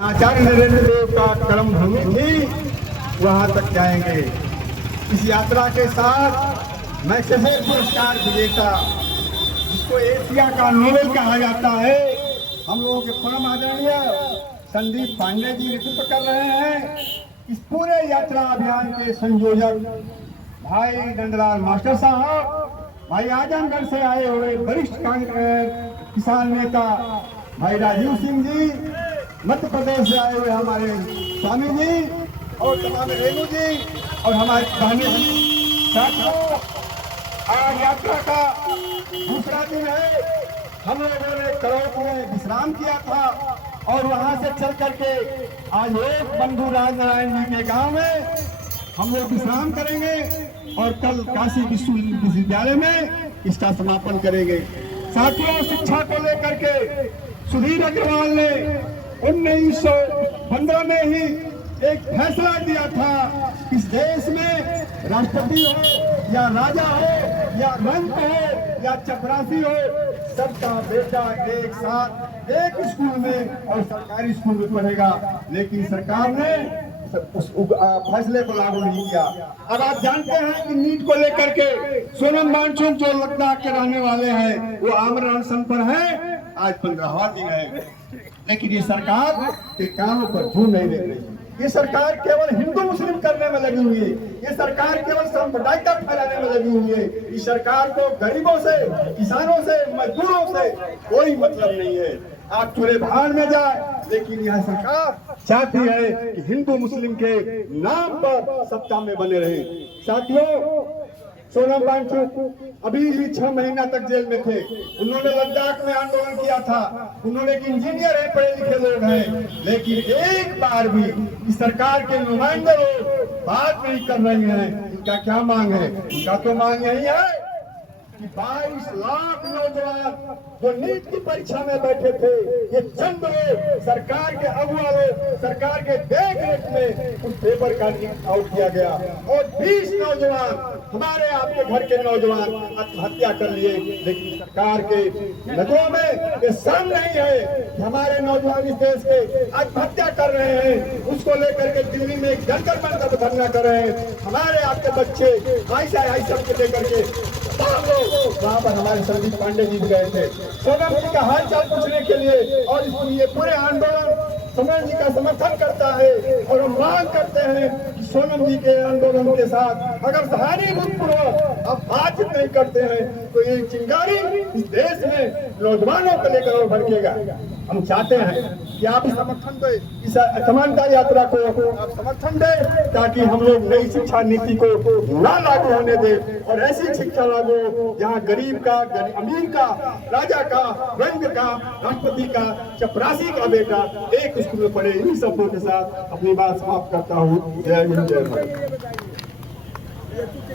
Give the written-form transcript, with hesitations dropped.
आचार्य नरेंद्र देव का कर्म भूमि थी, वहां तक जाएंगे। इस यात्रा के साथ मैक्सेसे पुरस्कार विजेता, जिसको एशिया का नोबेल कहा जाता है, हम लोगों के परम आदरणीय संदीप पांडे जी नेतृत्व कर रहे हैं। इस पूरे यात्रा अभियान के संयोजक भाई नंदलाल मास्टर साहब, भाई आजमगढ़ से आए हुए वरिष्ठ किसान नेता भाई राजीव सिंह जी, मध्य प्रदेश से आए हुए हमारे स्वामी जी और तमाम रेणु जी और हमारे बहनी जी। साथियों, आज यात्रा का दूसरा दिन है। हम लोगों ने करोड़ में विश्राम किया था और वहां से चल करके आज एक बंधु राजनारायण जी के गांव में हम लोग विश्राम करेंगे और कल काशी विश्वविद्यालय में इसका समापन करेंगे। साथियों, शिक्षा को लेकर के सुधीर अग्रवाल ने 1915 में ही एक फैसला दिया था, इस देश में राष्ट्रपति हो या राजा हो या रंक हो या चपरासी हो, सबका बेटा एक साथ एक स्कूल में और सरकारी स्कूल में पढ़ेगा। लेकिन सरकार ने उस फैसले को लागू नहीं किया। अब आप जानते हैं कि नीट को लेकर के सोनम वांगचुक जो लद्दाख के रहने वाले हैं, वो आमरण अनशन पर है। आज 15वां दिन है, लेकिन ये सरकार के कामों पर ध्यान नहीं दे रही। ये सरकार केवल हिंदू मुस्लिम करने में लगी हुई है। ये सरकार केवल सांप्रदायिकता फैलाने में लगी हुई है। इस सरकार को गरीबों से, किसानों से, मजदूरों से कोई मतलब नहीं है। आप चूल्हे भाड़ में जाए, लेकिन यह सरकार चाहती है कि हिंदू मुस्लिम के नाम पर सत्ता में बने रहे। साथियों, सोनम वांगचुक अभी 6 महीना तक जेल में थे। उन्होंने लद्दाख में आंदोलन किया था। उन्होंने एक इंजीनियर है, पढ़े लिखे लोग हैं, लेकिन एक बार भी इस सरकार के नुमाइंदे लोग बात नहीं कर रहे हैं। इनका क्या मांग है? इनका तो मांग यही है कि 22 लाख नौजवान जो नीट की परीक्षा में बैठे थे, ये चंद लोग सरकार के अगुवा लोग, सरकार के देख रेख में उस पेपर का आउट किया गया और 20 नौजवान, हमारे आपके घर के नौजवान आत्महत्या कर लिए। लेकिन सरकार के नजरों में ये शर्म नहीं है कि हमारे नौजवान इस देश के आत्महत्या कर रहे हैं। उसको लेकर के दिल्ली में एक जंतर मंतर धरना कर रहे हैं। हमारे आपके बच्चे आई सबके लेकर के वहाँ पर हमारे संदीप पांडे जी गए थे सोनम जी का हालचाल पूछने के लिए, और ये पूरे आंदोलन सोनम जी का समर्थन करता है। और हम मांग करते हैं कि सोनम जी के आंदोलन के साथ अगर सहानुभूतिपूर्वक अब बातचीत नहीं करते हैं तो ये चिंगारी इस देश में नौजवानों को लेकर और भड़केगा। हम चाहते हैं कि आप समर्थन दें, इस समानता यात्रा को आप समर्थन दें, ताकि हम लोग नई शिक्षा नीति को ना लागू होने दें और ऐसी शिक्षा लागू हो जहाँ गरीब का, अमीर का, राजा का, रंग का, राष्ट्रपति का, चपरासी का बेटा एक स्कूल में पढ़े। इन शब्दों के साथ अपनी बात समाप्त करता हूँ। जय हिंद, जय भारत।